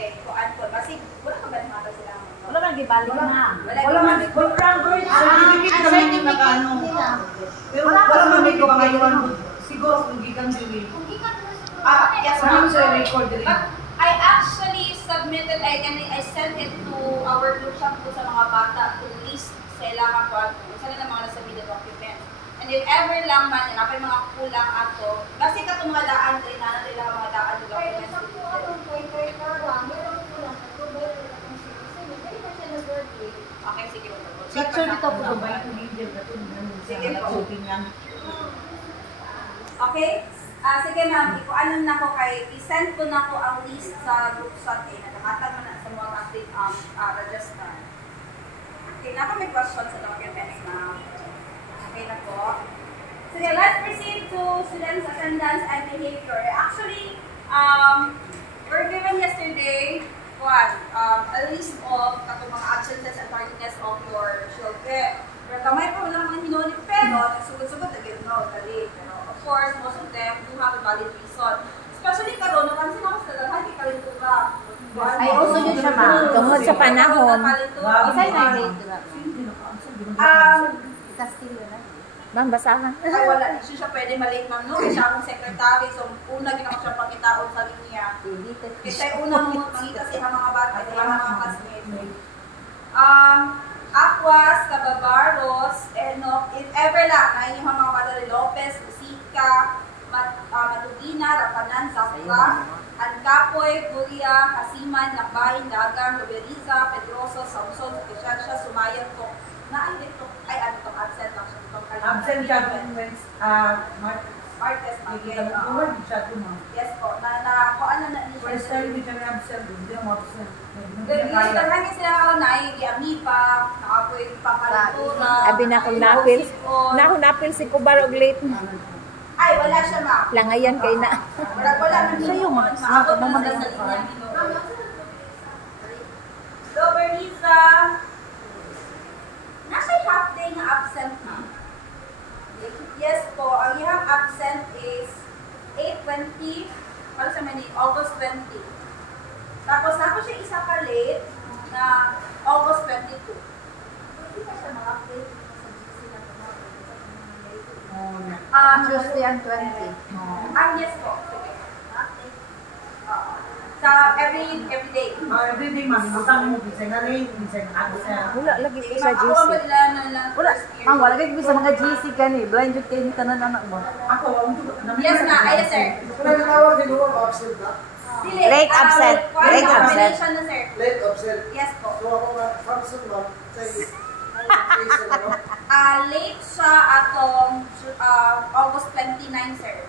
Okay, kuan po. Kasi wala ka ba mga sila? Wala man gibalik na. Wala man. Certificate naman yung nag-ano. Pero wala man may kapangayon. Siguro kung gikan dili. Yes, Saan ma'am. sa record dili? I actually submitted, I sent it to our workshop po sa mga bata to list sa ilang kuan po. Sa nila mga nasabida documents. And if ever lang man, napay mga kulang ato, kasi katong mga daan rin na nila mga daan yung documents. Okay, sige po. Picture dito po ba yung video na ito? Sige po. Okay? Sige ma'am, ikuanon na ko kay, i-send ko na ko ang list sa group chat eh, nakahatag mo na sa mga update register. Okay, na may question sa documents ma'am. Okay na po. Sige, let's proceed to students' attendance and behavior. Actually, we're given yesterday a list of katong mga absences and tardiness of your children. Pero kamay pa wala mga hinuli, pero nagsugod-sugod na no, dali. Pero of course, most of them do have a valid reason. Especially karon, napansin ako sa dalahan, kay kalintura. Ay, also yun siya ma'am. Tungod sa panahon. Isa na yun. Castillo na. Ma'am, basahan. Ay, wala. Hindi siya pwede malate ma'am, no? Kasi akong secretary, so una ginawa siya pangitaon sa linya. Kasi una mo makita siya mga bata, siya mga classmates. Aquas, Cababaros, Enoch, if ever lang, na yung mga bata ni Lopez, Lusica, Matugina, Rapanan, Zafra, Ancapoy, Buria, Hasiman, Lakbahin, Dagang, Ruberiza, Pedroso, Samson, Kishansha, Sumayan, to. Naan dito, ay ano itong absent lang siya. Absent ka kung Martes, Miguel. Yes po, kung ano na niya. First time hindi kami absent, hindi mo absent. Nagkakaroon sila ako na di amipa, nakapoy pangkalutura. Abi na akong napil. Na akong napil si Kubar og late. Ay, wala siya ma'am. Langayan kay na. Wala na Sa'yo, mga maabot na sa linya. Loberiza. Nasa half day na absent ma'am. Yes po, ang iyang absent is 8:20, para sa Manila, August 20. Tapos napo siya isa ka late na August 22. Hindi pa siya ma-update sa GC na Tuesday ang 20. Yes po. Sige. Sa every day. Every day, ma'am. Butang mo, bisay na rin, bisay na absent. Wala lagi ko sa Ako GC. wala. Ma'am, wala lagi ko sa mga GC kani. Blind yung kayo ni tanan anak mo. Ako, Yes na, ay sir. Nagtawag din mo, absent na? Late absent. Late absent. Combination na sir. Late absent. Yes po. So ako nga, function ma'am, say, Late siya atong August 29 sir.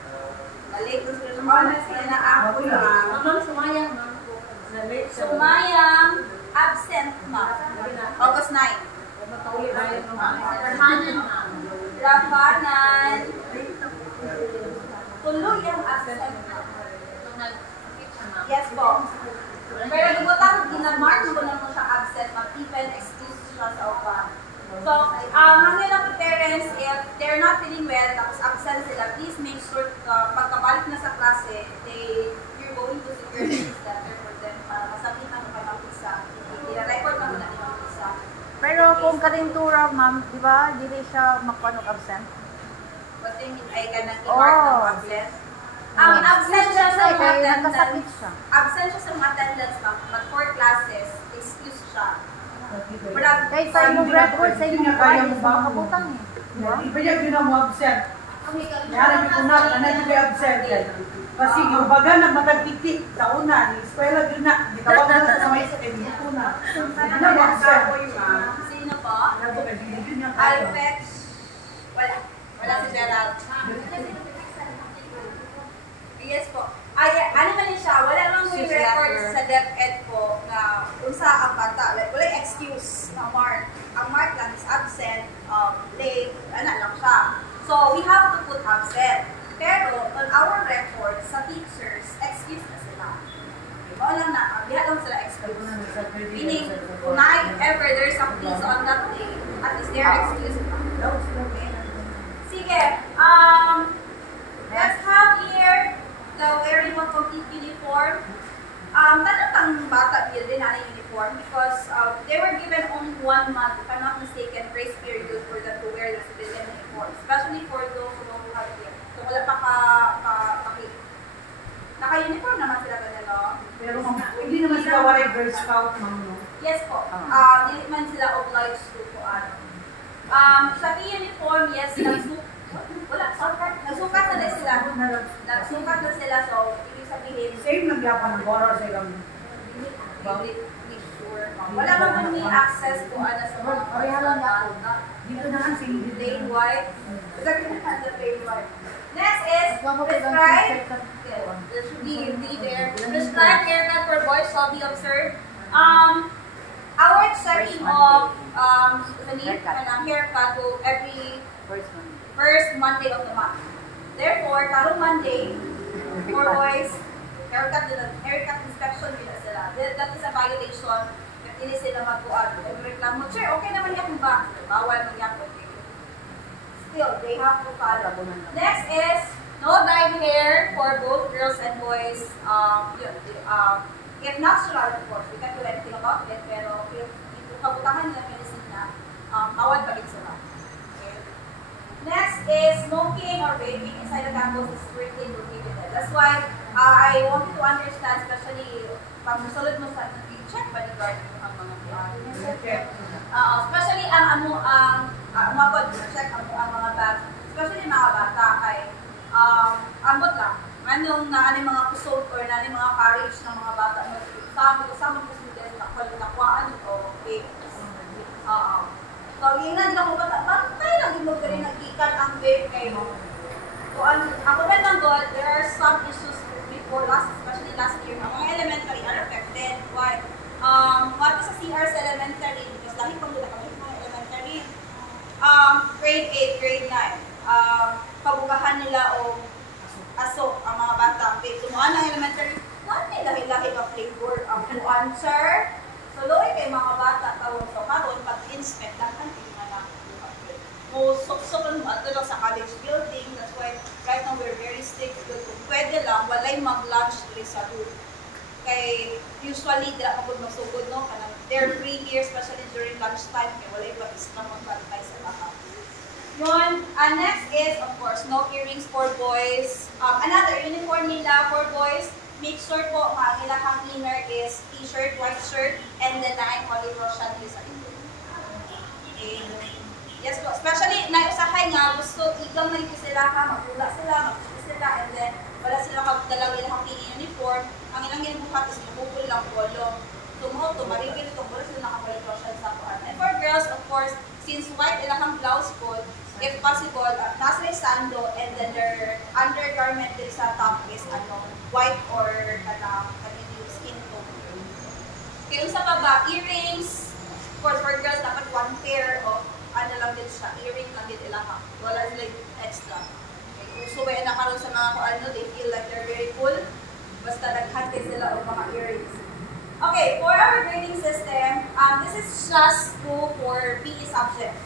Late ko sila na ako sumayang, ma'am. Sumayang absent ma'am. August 9. Rafanan. Tuloy ang absent ma'am. Yes po. Pero nagutang ginamark ko na mo siya absent ma'am. Even excuse siya sa upan. So, hangin lang parents, if they're not feeling well, tapos absent sila, please make sure pagkabalik na sa klase, you're going to secure this letter for them para masabit na mo kayo mag-isa. I-record na mo na yung mag-isa. Pero kung karintura, ma'am, di ba, hindi siya magpanog absent? What do you mean? Ay, ganang i-mark ng absent? Absent siya sa mga attendance. Absent siya sa mga attendance, ma'am. But for classes, excuse siya. Kahit sa inyong record, sa inyong record, sa mga kabutang eh. Di ba yung yun ang absent? Yaran yung kunat, na yung absent. Kasi yung baga na matagtiktik sa una, ni eskwela yun na, di tawag na sa may sa kanya ko na. Ano yung absent? Sino po? Alpex. Wala. Wala si Gerald. Yes po. Ay, ano man siya, wala lang may record sa DepEd po na unsa ang bata. Like, wala excuse na mark. Ang mark lang is absent, late, ano lang siya. So, we have to put absent. Pero, on our record, sa teachers, excuse na sila. Diba lang na, bihat lang sila excuse. Meaning, kung ever there's a quiz on that day, at least they're excused. Sige, let's have here the wearing of complete uniform. Tanong ang bata uniform because they were given only 1 month, if I'm not mistaken, grace period for them to wear the civilian uniform, especially for those who have here. So wala pa naka-uniform naman sila ganun, no? Pero hindi naman sila walay Girl Scout, ma'am, no? Yes po. Hindi man sila obliged to sa uniform, yes, nagsukat na din sila. Nagsukat na sila, so ibig sabihin, Same nagyapan ng bora sa ilang hindi sure. Wala naman may access to sa mga dito na ang sinigit. plain white. Exactly the plain white. Next is prescribed. This should be there. Prescribed haircut for boys shall be observed. Our checking of haircut will every first Monday of the month. Therefore, karong Monday for boys, haircut inspection nila sila. That is a violation. Hindi sila magkuhan. Reklamo, sir, okay naman yakong ba? Bawal ng yakong. Still, they have to follow. Next is no dyed hair for both girls and boys. If natural, of course, we can't do anything about it. Pero if kabutahan nila medicine na, bawal pa rin sila. Okay. Next is smoking or vaping inside the campus is strictly prohibited. That's why I want you to understand, especially pag nasulod mo sa check ba ni guard ang mga especially check ang mga bata, especially mga bata ay ambot lang. Anong na mga kusog or na mga courage ng mga bata kasama ko students na nakwaan o vapes. So, ingnan lang ko bata, tayo lang din mo rin nag-ikan ang vape kayo. So, ang comment ng God, there are some issues before especially last year, ang mga elementary are affected. Why? What sa CR's elementary, because lagi pang mula kami mga elementary, grade 8, grade 9, pabugahan nila o aso ang mga bata. Okay, tumuan ng elementary, natin lahi-lahi ka flavor ang answer. So, loy kay mga bata tawag so karon pag-inspect lang ang tingnan mo sok-sok mo ato lang sa college building. That's why right now we're very strict. Kung pwede lang, walay mag-lunch diri sa room. Kay usually dila pa pud magsugod no kanang they're free here especially during lunchtime kay walay pa extra mo bantay sa lahat. Yun, next is of course no earrings for boys. Another uniform nila for boys, make sure po ang ilang inner is t-shirt, white shirt, and then na olive Russian is sa ito. Okay. Yes po, especially na usahay nga gusto igang na sila ha, magpula sila, magpula sila, and then wala sila dalang ilang uniform. Ang ilang ginbuhat is mabubul lang polo. Tumo, marigil itong polo sila nakabalik Russian sa kuhan. And for girls, of course, since white ilang blouse code, if possible, nasa sando, and then their undergarment din sa top is white or skin tone. Kaya sa baba, earrings, for girls, dapat 1 pair of lang din siya, earring lang din ilaha. Wala sila extra. Okay. So, kaya nakaroon sa mga they feel like they're very cool. Basta naghati sila o mga earrings. Okay, for our grading system, this is just true for PE subject.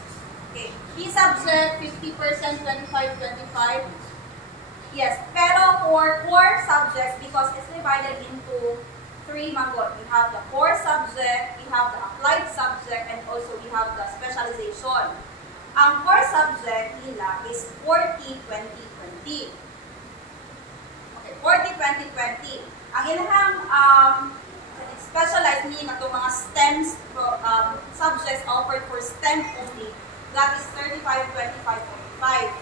Okay, PE subject, 50%, 25-25. Yes, pero for core subjects, because it's divided into 3 magod. We have the core subject, we have the applied subject, and also we have the specialization. Ang core subject nila is 40-20-20. Okay, 40-20-20. Ang ilang specialized meaning na mga STEM subjects offered for STEM only, that is 35-25-25.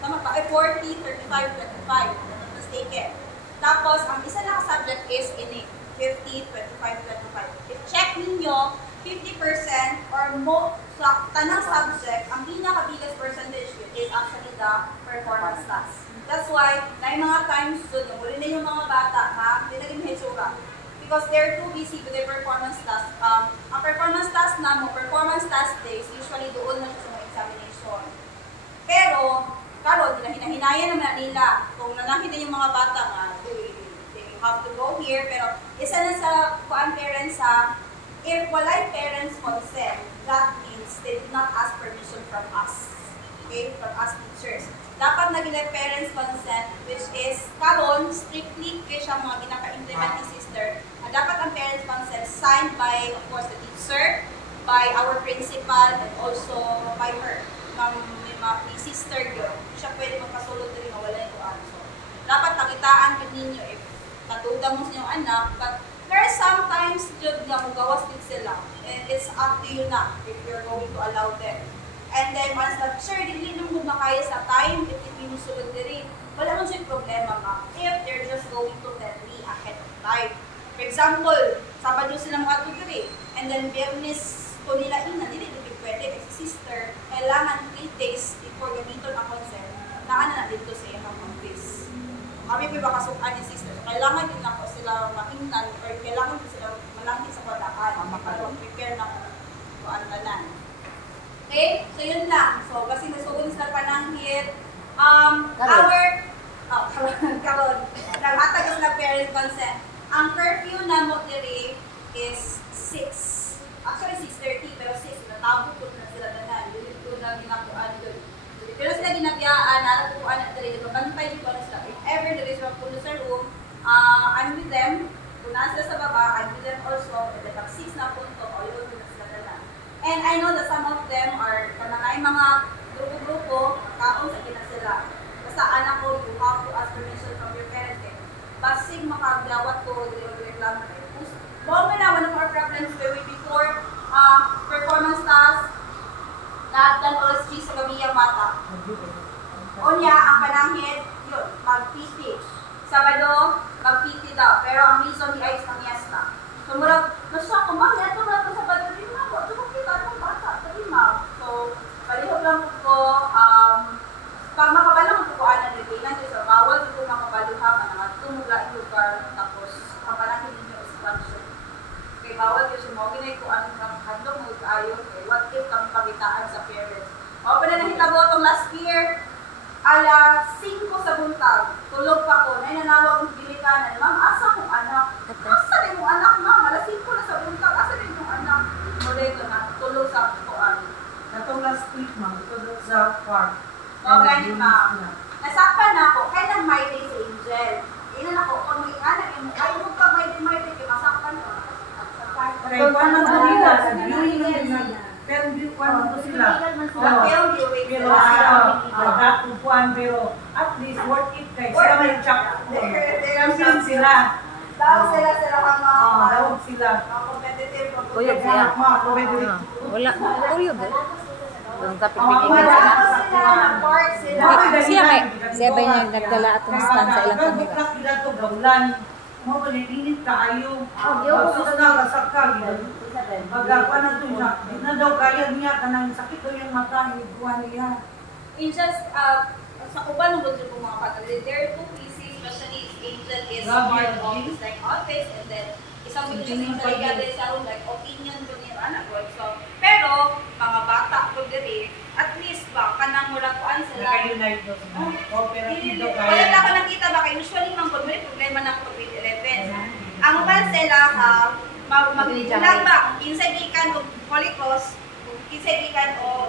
Tama pa, 40-35-25, not mistaken. Tapos, ang isa na subject is ini 50-25-25. If check ninyo, 50% or more sa tanang subject, ang pinaka-biggest percentage is actually the performance task. That's why, na yung mga times doon, yung muli na yung mga bata, hindi naging hitsura. Because they're too busy with their performance task. Ang performance task na mo, performance task days, usually doon na siya sa mga examination. Pero, karo, hinahinayan naman nila. Kung nanakita yung mga bata nga, they have to go here. Pero, isa na sa kuan parents if walay parents consent, that means they did not ask permission from us. Okay? From us teachers. Dapat naging parents consent, which is, karon strictly kaya siya mga ginaka-implement ni sister, dapat ang parents consent sa signed by, of course, the teacher, by our principal, and also by her. May sister yun. Hindi siya pwede magpasulod din na wala yung kuan. So, dapat nakitaan yun ninyo if natuda mo sa inyong anak. But there are sometimes yun nga magawas din sila. And it's up to you na if you're going to allow them. And then once that, sure, hindi nung mo makaya sa time, if hindi mo sulod din, wala mo siya problema ma. If they're just going to tell me ahead of time. For example, Sabado sila makatugiri. And then Biyernes ko nila hindi pwede kasi sister, kailangan 3 days before gamiton ang consent, na dito sa iyong office. Kami po bakasukan ni sister. So, kailangan din ako sila makingnan or kailangan din sila malangit sa padakan makapag-prepare ng kuantanan. Okay? So, yun lang. So, kasi nasugon sa pananghit, karon naghatag is na parent consent. Ang curfew na mo diri is 6. Actually, 6:30, pero 6, natabo po na sila na. Yun po na ginakuan doon. Pero sila ginabiyaan, narapuan na dali, bantay ko na sila. If ever there is one puno sa room, I'm with them. Kung nasa sila sa baba, I'm with them also. And then, pag 6 na punto, yun na sila na. And I know that some of them are, kanangay mga grupo-grupo, kaon sa gina sila. Basta anak ko, you have to ask permission from your parents. Basig makagawat ko, reklamo na. One of our problems way before performance task na OSG sa gabiyang bata. Unya, ang pananghit, yun, mag-PT. Sabado, mag-PT daw. Pero ang reason ni Ice ng yesta. So, murag, masya ko, ma'am, neto na ito Sabado rin na ako. Ito makita ng bata, sabi ma'am. So, palihog lang ko, pag makabalong ko na rin, so, bawal ko makabaluhan ka naman, tumula yung lugar, tapos, ang pananghit ninyo is function. Kaya bawal yung sumoginay kung anong kang handong mo kaayon, what if kang pagitaan sa parents. O, pa na nahitabo itong last year, ala 5 sa buntag, tulog pa ko, nananawag ng gilikanan, ma'am, asa kong anak? Asa rin mong anak, ma'am? Ala 5 na sa buntag, asa rin mong anak? Moleto na, tulog sa kuan. Natong last week, ma'am, tulog sa park. O, ganyan, ma'am. Nasakpan na ako, kaya nag-migrate si Angel. Inan ako, kung may anak, ay, huwag ka migrate, kaya masakpan ko. Kaya paano ko nila, pero hindi ko ano sila. Pero pero at least worth it guys. Sila may champion sila. Dawag sila kang Dawag sila. competitive. Uyog siya. Wala. Uyog eh. Ang kapit-pipigil sila. Siya ba yung nagdala atong stand sa ilang kamera? Sila to gawlan. Mo palinit kaayo. Pagsus na kasaka Pagkakuan na ito niya. Di na daw kaya niya kanang sakit ko yung mata ni buwan niya. In just sa uban ng budget ng mga bata, they're too easy, especially if Angel is part of his like office and then isang bigyan sa liga sa like opinion ko niya anak ko. So, pero mga bata ko diri, at least ba kanang mura kuan sila. Naka-unite daw sila. Operativo kaya. Wala na ako nakita ba kay usually man kun may problema na ko with 11. Ang uban sila magbilang ba inside ikan og Holy Cross, inside ikan og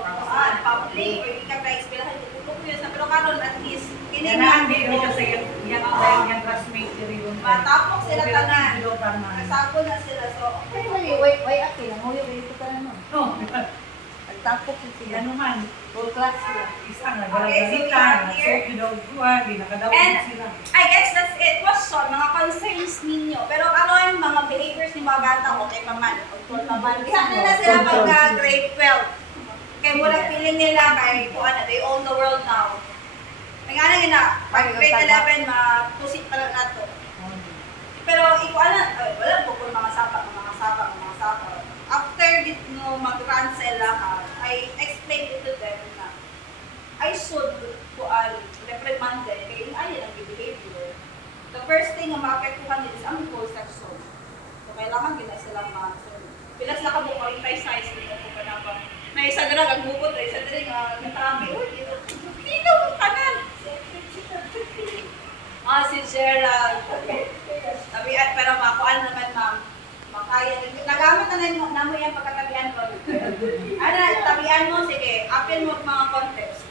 public or ikan na eskwelahan tutulog ko yun sa pero karon at least kini Kailangan din ko sa yung classmate diri yun. matapok sila tanan. Nasako na sila so Way up lang. Uyog dito ka na. No. Nagtapok sila. Ano man. Full class sila. Isang nagagalitan. So, kinauguan. Di nakadawin sila. I guess that's it. Question, mga concerns ninyo. Pero karon mga behaviors ni mga bata, okay pa man. Control pa man. Isa na sila pagka grade 12. Kaya mula feeling nila kay kung ano, they own the world now. May nga na pag grade 11, matusik pa lang nato. Pero ikuan na, wala po kung mga sapa. After no mag-cancel lahat, I explained it to them na I should reprimand them kaya yung ayaw ang behavior. The first thing na maapektuhan nila is ang goal section. So kailangan gina silang pilas na ka mo 45 size dito po pa na pa. May isa na nagbukot, isa na rin natabi. Uy, dito mo kanan! Si Gerald. Tabian, pero makuan naman ma'am. Makaya. Nagamit na mo yung pagkatabihan ko. Ano, tabihan mo, sige, apil mo mga context.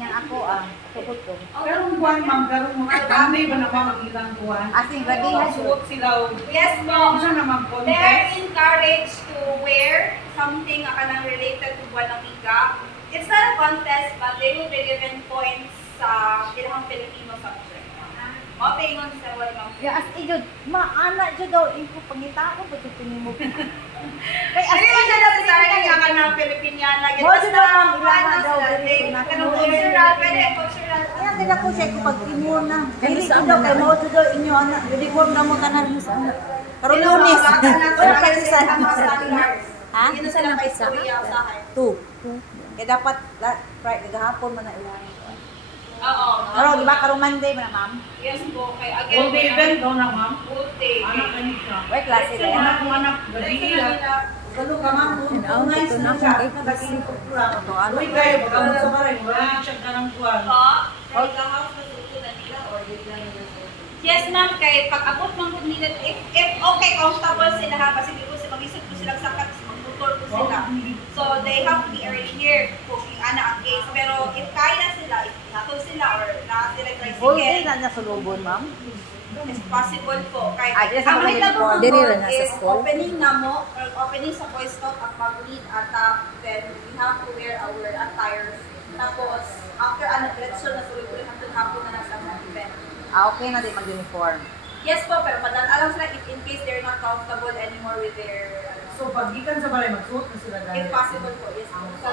Yan ako Tubot ko. Pero kung buwan, ma'am, karong mga kami ba naman ang ilang buwan? Asing ready na Suot sila. Yes po. Kung saan naman They're contest? encouraged to wear something kanang related to Buwan ng Iga. It's not a contest, but they will be given points sa ilang Filipino subject. Mapaingon sa wala mga Ya as ijud, maana jud daw iko pangita ko pud tingin mo. Kay as Hindi man siya necessary nga ka ng Filipiniana. Mo jud daw ang ilama daw Kanang kanang cultural, pwede cultural. Kaya kaya ko siya pag inyo na. Dili ko daw kay mo jud daw inyo ana. Dili ko na mo tanan mo sa ana. Karon lunes. Wala pa sa standards. Ha? Hindi na sila pa istorya usahay. 2. Kaya dapat Friday gahapon man na ilang. Oo. Karon di ba karong Monday man ma'am? Yes po. Kay again. All day event daw na, ma'am. All day. Anak ka niya. Wait klase na yan. Anak mo anak. Gadiya. Galo ka, ma'am. Ito na akong cake. Ito ano. Uy, kayo, baka mo sa baray. Wala siya ka ng buwan. Yes, ma'am. Kay pag abot man po nila, if okay, comfortable sila ha, kasi di ko sila mag-isip ko silang sakat, mag-motor ko sila. So, they have to be already here kung ana ang case. Pero if kaya sila, if hatol sila or na sila Whole day tricycle, na sa lubon ma'am. is possible po. Kay Ah, yes, ang mga mahitabo uniform. mo Dili po rin nasa is school. opening na mo, or opening sa Boy Scout at mag-lead attack, then we have to wear our attires. Tapos, after ano, diretso na tuloy-tuloy hanggang hapon na nasa mga event. Ah, okay na din mag-uniform. Yes po, pero alam sila if in case they're not comfortable anymore with their, So, pag ikan sa baray, magsuot na sila if dahil. possible po, yes po. So,